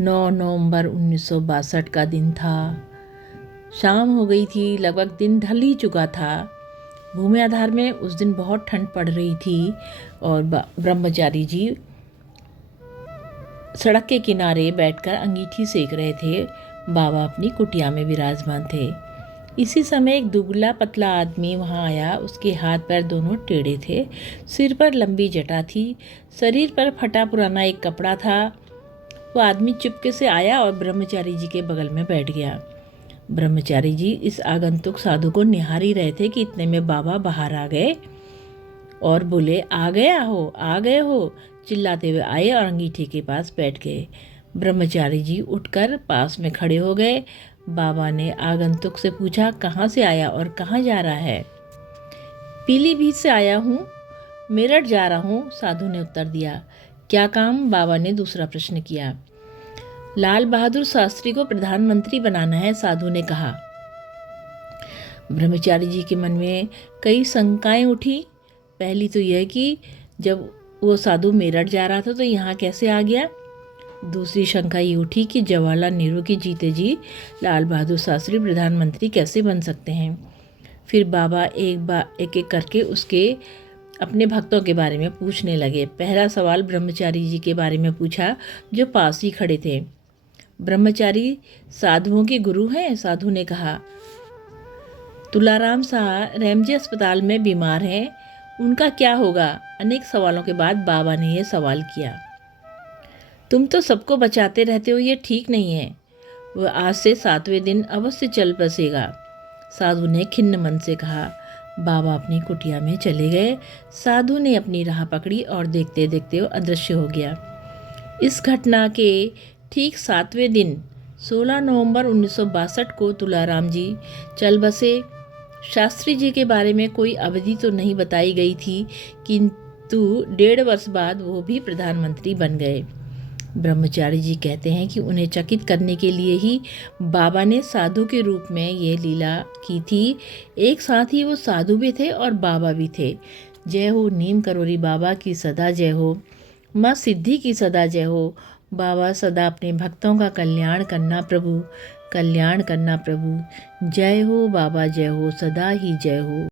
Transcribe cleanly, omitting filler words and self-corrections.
9 नवंबर 1962 का दिन था। शाम हो गई थी, लगभग दिन ढल ही चुका था। भूमि आधार में उस दिन बहुत ठंड पड़ रही थी और ब्रह्मचारी जी सड़क के किनारे बैठकर अंगीठी सेक रहे थे। बाबा अपनी कुटिया में विराजमान थे। इसी समय एक दुबला पतला आदमी वहां आया। उसके हाथ पैर दोनों टेढ़े थे, सिर पर लंबी जटा थी, शरीर पर फटा पुराना एक कपड़ा था। वो आदमी चुपके से आया और ब्रह्मचारी जी के बगल में बैठ गया। ब्रह्मचारी जी इस आगंतुक साधु को निहार ही रहे थे कि इतने में बाबा बाहर आ गए और बोले, आ गए हो, चिल्लाते हुए आए और अंगीठी के पास बैठ गए। ब्रह्मचारी जी उठकर पास में खड़े हो गए। बाबा ने आगंतुक से पूछा, कहाँ से आया और कहाँ जा रहा है? पीलीभीत से आया हूँ, मेरठ जा रहा हूँ, साधु ने उत्तर दिया। क्या काम? बाबा ने दूसरा प्रश्न किया। लाल बहादुर शास्त्री को प्रधानमंत्री बनाना है, साधु ने कहा। ब्रह्मचारी जी के मन में कई शंकाएं उठी। पहली तो यह कि जब वो साधु मेरठ जा रहा था तो यहाँ कैसे आ गया। दूसरी शंका ये उठी कि जवाहरलाल नेहरू के जीते जी लाल बहादुर शास्त्री प्रधानमंत्री कैसे बन सकते हैं। फिर बाबा एक एक करके उसके अपने भक्तों के बारे में पूछने लगे। पहला सवाल ब्रह्मचारी जी के बारे में पूछा, जो पास ही खड़े थे। ब्रह्मचारी साधुओं के गुरु हैं, साधु ने कहा। तुलाराम साहब रैमजे अस्पताल में बीमार हैं, उनका क्या होगा? अनेक सवालों के बाद बाबा ने यह सवाल किया। तुम तो सबको बचाते रहते हो, ये ठीक नहीं है। वह आज से 7वें दिन अवश्य चल बसेगा, साधु ने खिन्न मन से कहा। बाबा अपनी कुटिया में चले गए। साधु ने अपनी राह पकड़ी और देखते देखते वो अदृश्य हो गया। इस घटना के ठीक 7वें दिन 16 नवंबर 1962 को तुलाराम जी चल बसे। शास्त्री जी के बारे में कोई अवधि तो नहीं बताई गई थी, किंतु 1.5 वर्ष बाद वो भी प्रधानमंत्री बन गए। ब्रह्मचारी जी कहते हैं कि उन्हें चकित करने के लिए ही बाबा ने साधु के रूप में ये लीला की थी। एक साथ ही वो साधु भी थे और बाबा भी थे। जय हो नीम करोरी बाबा की सदा जय हो, माँ सिद्धि की सदा जय हो। बाबा सदा अपने भक्तों का कल्याण करना प्रभु, कल्याण करना प्रभु। जय हो बाबा, जय हो, सदा ही जय हो।